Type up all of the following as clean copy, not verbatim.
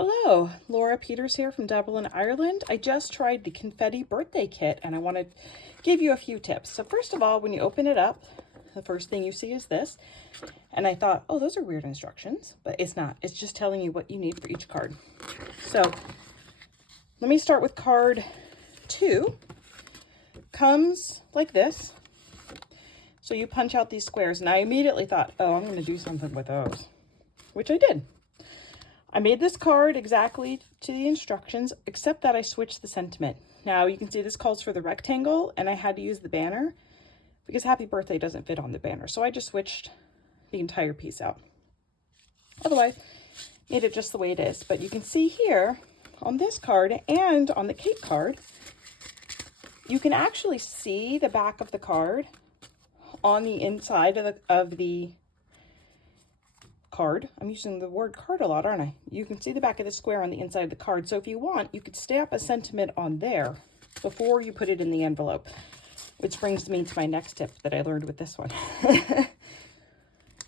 Hello, Laura Peters here from Dublin, Ireland. I just tried the Confetti Birthday Kit and I want to give you a few tips. So first of all, when you open it up, the first thing you see is this. And I thought, oh, those are weird instructions, but it's not. It's just telling you what you need for each card. So let me start with card 2. Comes like this. So you punch out these squares and I immediately thought, oh, I'm going to do something with those, which I did. I made this card exactly to the instructions, except that I switched the sentiment. Now you can see this calls for the rectangle and I had to use the banner because happy birthday doesn't fit on the banner. So I just switched the entire piece out. Otherwise, made it just the way it is. But you can see here on this card and on the cake card, you can actually see the back of the card on the inside of the card. I'm using the word card a lot, aren't I? You can see the back of the square on the inside of the card. So if you want, you could stamp a sentiment on there before you put it in the envelope, which brings me to my next tip that I learned with this one.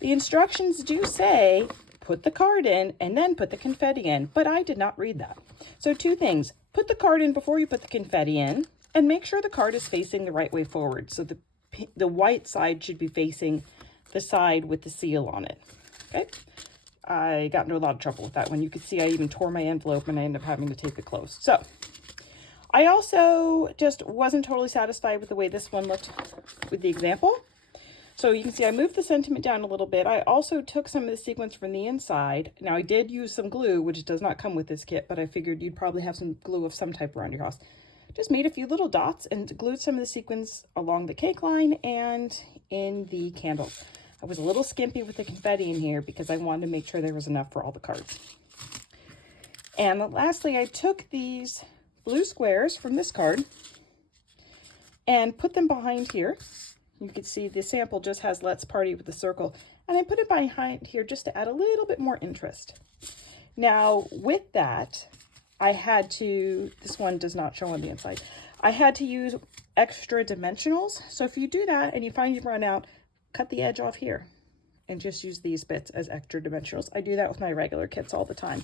The instructions do say put the card in and then put the confetti in, but I did not read that. So 2 things: put the card in before you put the confetti in, and make sure the card is facing the right way forward. So the white side should be facing the side with the seal on it. Okay, I got into a lot of trouble with that one. You could see I even tore my envelope and I ended up having to tape it closed. So I also just wasn't totally satisfied with the way this one looked with the example. So you can see I moved the sentiment down a little bit. I also took some of the sequins from the inside. Now I did use some glue, which does not come with this kit, but I figured you'd probably have some glue of some type around your house. Just made a few little dots and glued some of the sequins along the cake line and in the candles. I was a little skimpy with the confetti in here because I wanted to make sure there was enough for all the cards. And lastly, I took these blue squares from this card and put them behind here. You can see the sample just has "Let's Party" with the circle. And I put it behind here just to add a little bit more interest. Now, with that, I had to, this one does not show on the inside, I had to use extra dimensionals. So if you do that and you find you've run out, cut the edge off here and just use these bits as extra dimensionals. I do that with my regular kits all the time.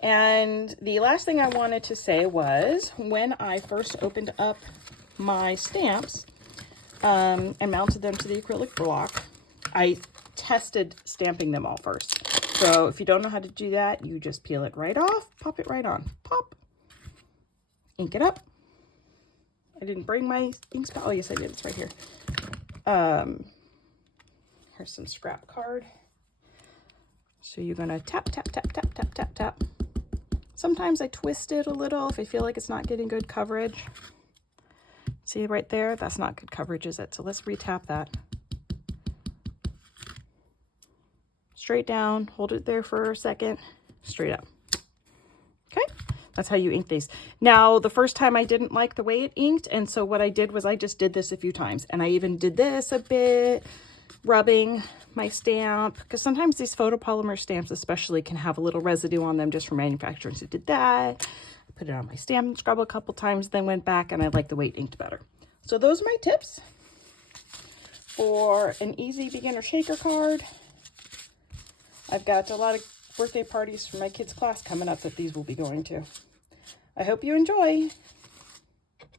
And the last thing I wanted to say was when I first opened up my stamps and mounted them to the acrylic block, I tested stamping them all first. So if you don't know how to do that, you just peel it right off, pop it right on, pop, ink it up. I didn't bring my ink spot. Oh, yes, I did. It's right here. Here's some scrap card. So you're going to tap, tap, tap, tap, tap, tap, tap. Sometimes I twist it a little if I feel like it's not getting good coverage. See right there? That's not good coverage, is it? So let's re-tap that. Straight down, hold it there for a second, straight up. Okay? That's how you ink these. Now, the first time I didn't like the way it inked, and so what I did was I just did this a few times. And I even did this a bit, rubbing my stamp, because sometimes these photopolymer stamps especially can have a little residue on them just from manufacturing. So I did that, I put it on my stamp and scrub a couple times, then went back, and I liked the way it inked better. So those are my tips for an easy beginner shaker card. I've got a lot of birthday parties for my kids' class coming up that these will be going to. I hope you enjoy.